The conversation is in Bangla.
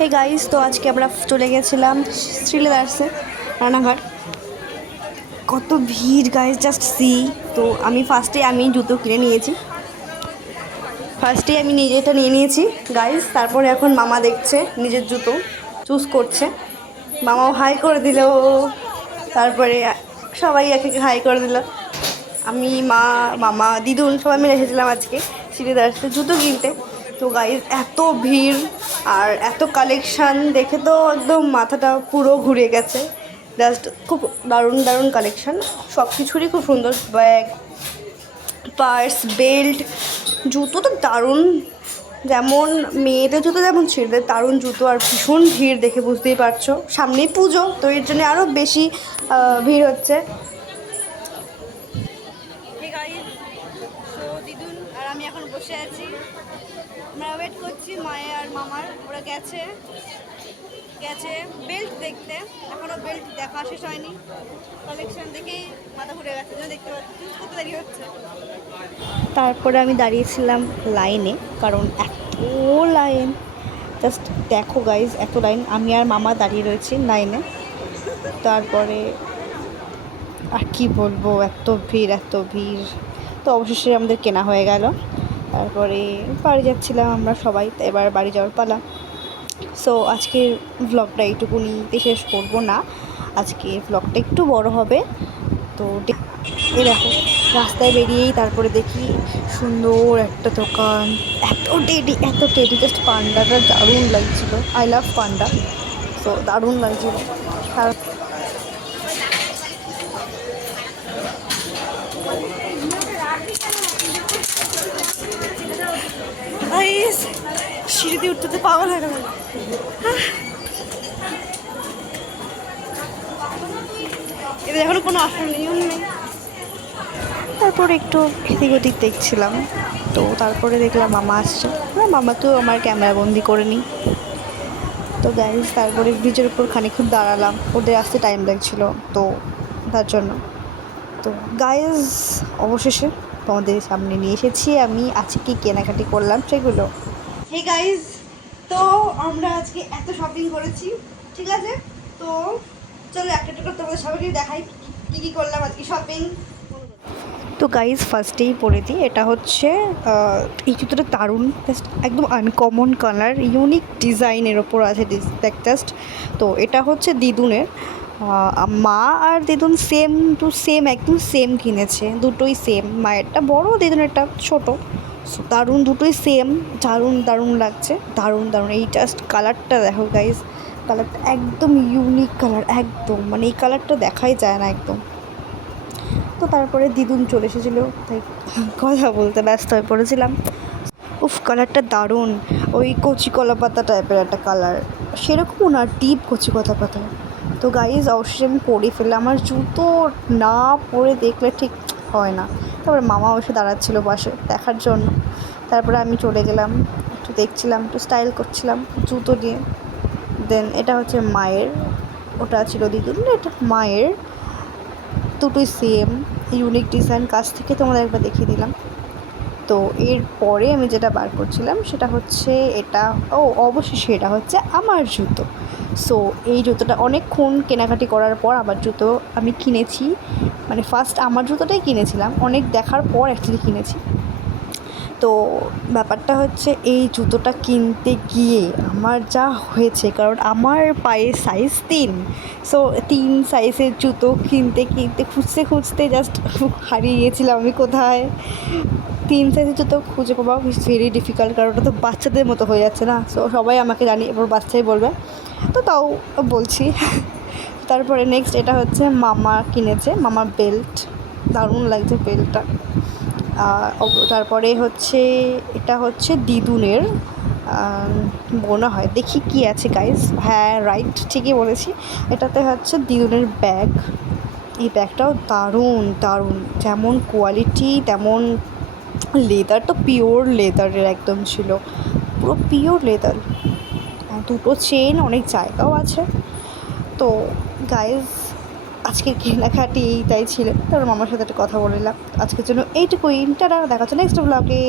হে গাইস, তো আজকে আমরা চলে গেছিলাম শ্রীলেদার্সে রানাঘাট। কত ভিড় গাইস, জাস্ট সি। তো আমি জুতো কিনে নিয়েছি। আমি নিজেটা নিয়ে নিয়েছি গাইস। তারপরে এখন মামা দেখছে নিজের জুতো চুজ করছে। মামাও হাই করে দিল, তারপরে সবাই একে হাই করে দিল। আমি, মা, মামা, দিদুন সবাই মিলে এসেছিলাম আজকে শ্রীলেদার্সে জুতো কিনতে। তো গাইস এত ভিড় আর এত কালেকশান দেখে তো একদম মাথাটা পুরো ঘুরে গেছে। জাস্ট খুব দারুণ দারুণ কালেকশান, সব কিছুরই খুব সুন্দর। ব্যাগ, পার্স, বেল্ট, জুতো তো দারুণ। যেমন মেয়েদের জুতো যেমন ছেলেদের দারুণ জুতো। আর ভীষণ ভিড় দেখে বুঝতেই পারছো, সামনেই পুজো, তো এর জন্য আরও বেশি ভিড় হচ্ছে। দিদুন আর আমি এখন বসে আছি, আমরা ওয়েট করছি মায়ের আর মামার। ওরা গেছে বেল্ট দেখতে, এখনও বেল্ট দেখা শেষ হয়নি। কালেকশন দেখেই মাথা ঘুরে গেছে, দেখতে পাচ্ছি কত দেরি হচ্ছে। তারপরে আমি দাঁড়িয়েছিলাম লাইনে, কারণ এত লাইন, জাস্ট দেখো গাইজ এত লাইন। আমি আর মামা দাঁড়িয়ে রয়েছি লাইনে। তারপরে আর কি বলবো, এত ভিড়। তো অবশেষে আমাদের কেনা হয়ে গেল। তারপরে বাড়ি যাচ্ছিলাম আমরা সবাই, এবার বাড়ি যাওয়ার পালা। সো আজকের ভ্লগটা এইটুকুনিতে শেষ করব না, আজকে ভ্লগটা একটু বড় হবে। তো এই দেখো, রাস্তায় বেরিয়েই তারপরে দেখি সুন্দর একটা দোকান, এত টেডি, জাস্ট পান্ডাটা দারুণ লাগছিল। আই লাভ পান্ডা, তো দারুণ লাগছিল। আর সিঁড়ি দিয়ে উঠতে পাগল হয়ে গেল। এদের এখনো কোনো আসন নেই। তারপর একটু এদিক ওদিক দেখছিলাম। তো তারপরে দেখলাম মামা আসছে। মামা তো আমার ক্যামেরা বন্দি করে নিই। তো গাইজ তারপরে ব্রিজের উপর খানিকক্ষণ দাঁড়ালাম, ওদের আসতে টাইম লাগছিল তো তার জন্য। তো গাইজ অবশেষে তোমাদের সামনে নিয়ে এসেছি আমি আজকে কেনাকাটি করলাম সেগুলো। হে গাইজ, তো আমরা আজকে এত শপিং করেছি, ঠিক আছে? তো চলো একটা তোমাদের সবাইকে দেখাই কী করলাম আজকে শপিং। তো গাইজ ফার্স্টেই পরে দিই, এটা হচ্ছে এই জুতোটা দারুণ, জাস্ট একদম আনকমন কালার, ইউনিক ডিজাইনের ওপর আছে জাস্ট। তো এটা হচ্ছে দিদুনের। মা আর দিদুন একদম সেম কিনেছে, দুটোই সেম। মায়েরটা বড়, দিদুনেরটা ছোটো। দারুণ, দুটোই সেম, দারুণ লাগছে, দারুণ। এই জাস্ট কালারটা দেখো গাইজ, কালারটা একদম ইউনিক কালার, একদম মানে এই কালারটা দেখাই যায় না একদম। তো তারপরে দিদুন চলে এসেছিলো, তাই কথা বলতে ব্যস্ত হয়ে পড়েছিলাম। উফ, কালারটা দারুণ, ওই কচি কলা পাতা টাইপের একটা কালার, সেরকমও না, ডিপ কচি কলা পাতা। তো গাইজ অবশ্যই আমি পরে ফেললাম, আমার জুতো না পরে দেখলে ঠিক হয় না। তারপরে মামা বসে দাঁড়াচ্ছিলো পাশে দেখার জন্য। তারপরে আমি চলে গেলাম, একটু দেখছিলাম, একটু স্টাইল করছিলাম জুতো দিয়ে। দেন এটা হচ্ছে মায়ের, ওটা ছিল দিদুন, এটা মায়ের। দুটোই সেম, ইউনিক ডিজাইন, কাছ থেকে তোমাদের একবার দেখিয়ে দিলাম। তো এরপরে আমি যেটা বার করছিলাম সেটা হচ্ছে এটা, অবশেষে এটা হচ্ছে আমার জুতো। সো এই জুতোটা অনেকক্ষণ কেনাকাটি করার পর আমার জুতো আমি কিনেছি, মানে ফার্স্ট আমার জুতোটাই কিনেছিলাম, অনেক দেখার পর অ্যাকচুয়ালি কিনেছি। তো ব্যাপারটা হচ্ছে এই জুতোটা কিনতে গিয়ে আমার যা হয়েছে, কারণ আমার পায়ের সাইজ 3। সো 3 সাইজের জুতো কিনতে খুঁজতে জাস্ট হারিয়ে গিয়েছিলাম আমি কোথায়। 3 সাইজের জুতো খুঁজে পাওয়া ভেরি ডিফিকাল্ট, কারণ ওটা তো বাচ্চাদের মতো হয়ে যাচ্ছে না। সো সবাই আমাকে জানি, এবার বাচ্চাই বলবে, তো তাও বলছি। তারপরে নেক্সট এটা হচ্ছে মামা কিনেছে, মামা বেল্ট, দারুণ লাগছে বেল্টটা। তারপরে হচ্ছে এটা হচ্ছে দিদুনের, মনে হয়, দেখি কি আছে গাইজ, হ্যাঁ রাইট, ঠিকই বলেছি, এটাতে হচ্ছে দিদুনের ব্যাগ। এই ব্যাগটাও দারুণ, যেমন কোয়ালিটি তেমন লেদার, তো পিওর লেদারের একদম ছিল, পুরো পিওর লেদার। দুটো চেন, অনেক জায়গাও আছে। তো গাইজ আজকের কেনাকাটি এইটাই ছিল। তারপর মামার সাথে একটা কথা বলে নিলাম, আজকের জন্য এইটুকুই। টাটা, দেখা হচ্ছে নেক্সট ব্লগে।